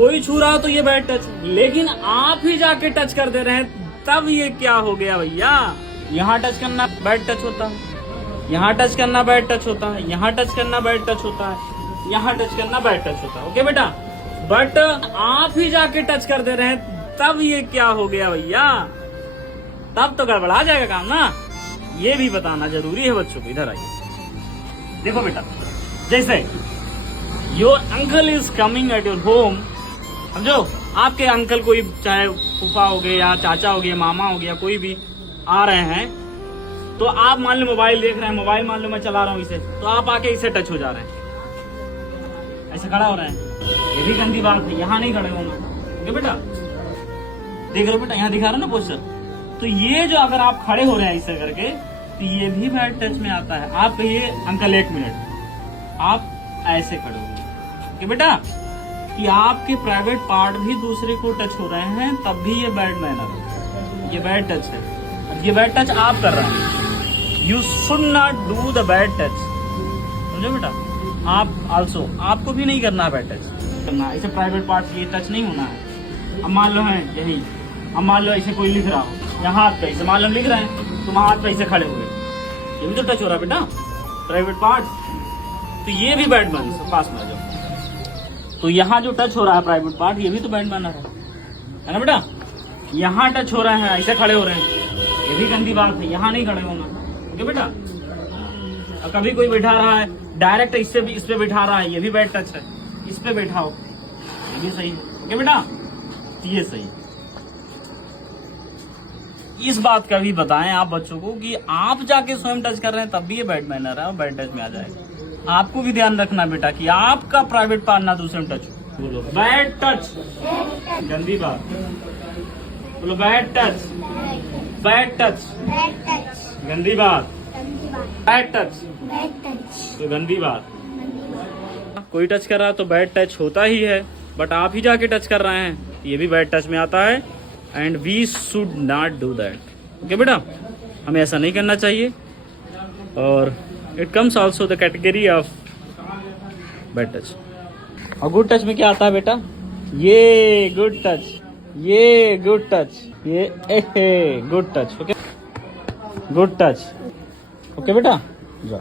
कोई छू रहा हो तो ये बैड टच, लेकिन आप ही जाके टच कर दे रहे हैं, तब ये क्या हो गया भैया। यहाँ टच करना बैड टच होता है, यहाँ टच करना बैड टच होता है, यहाँ टच करना बैड टच होता है, यहाँ टच करना बैड टच होता है। ओके बेटा, बट आप ही जाके टच कर दे रहे हैं, तब ये क्या हो गया भैया, तब तो गड़बड़ा जाएगा काम ना। ये भी बताना जरूरी है बच्चों को। इधर आइए, देखो बेटा, जैसे your uncle is coming at your home, समझो आपके अंकल कोई, चाहे फूफा हो गए या चाचा हो गया, मामा हो गया, कोई भी आ रहे हैं, तो आप मान लो मोबाइल देख रहे हैं, मोबाइल मान लो मैं चला रहा हूँ इसे, तो आप आके इसे टच हो जा रहे हैं, ऐसे खड़ा हो रहे हैं, ये भी गंदी बात है, यहाँ नहीं खड़े होना। ओके बेटा, देख रहे हो बेटा, यहाँ दिखा रहा ना पोस्टर, तो ये जो अगर आप खड़े हो रहे हैं इसे करके, तो ये भी बैड टच में आता है। आप कहिए अंकल 1 मिनट, आप ऐसे खड़े होंगे कि बेटा, कि आपके प्राइवेट पार्ट भी दूसरे को टच हो रहे हैं, तब भी ये बैड मैनर है, ये बैड टच है। ये बैड टच आप कर रहे हैं, you should not do the bad touch, समझो बेटा। आप आल्सो, आपको भी नहीं करना है बैड टच करना, ऐसे प्राइवेट पार्ट ये टच नहीं होना है। अब मान लो है यही, अब मान लो ऐसे कोई लिख रहा हो, यहाँ हाथ पे ऐसे मान लो लिख रहे हैं, तुम हाथ पे ऐसे खड़े हुए, ये भी तो टच हो रहा है बेटा, प्राइवेट पार्ट, तो ये भी बैड मैनर। पास में आ जाओ, तो यहाँ जो टच हो रहा है प्राइवेट पार्ट, ये भी तो बैड मैनर है ना बेटा। यहाँ टच हो रहे हैं, ऐसे खड़े हो रहे हैं, ये भी गंदी बात है, यहाँ नहीं खड़े होना। ओके बेटा, और कभी कोई बैठा रहा है डायरेक्ट इससे भी इस पे बैठा रहा है, ये भी बैड टच है, इस पे बैठाओ, ये भी सही है। ओके बेटा, ये सही। इस बात का भी बताएं आप बच्चों को कि आप जाके स्वयं टच कर रहे हैं, तब भी ये बैड मैनर है और बैड टच में आ जाएगा। आपको भी ध्यान रखना बेटा कि आपका प्राइवेट पार्ट ना दूसरे में टच हो। बोलो बैड टच, गंदी बात। बोलो बैड टच, बैड टच, गंदी बात, बैड टच, तो गंदी बात। कोई टच कर रहा है तो बैड टच होता ही है, बट आप ही जाके टच कर रहे हैं, ये भी बैड टच में आता है, and we should not do that. Okay बेटा, हमें ऐसा नहीं करना चाहिए। और it comes also the category of bad touch. और गुड टच में क्या आता है बेटा, ये गुड टच, ये गुड टच, ये good touch. Okay, good touch. Okay बेटा, जाओ।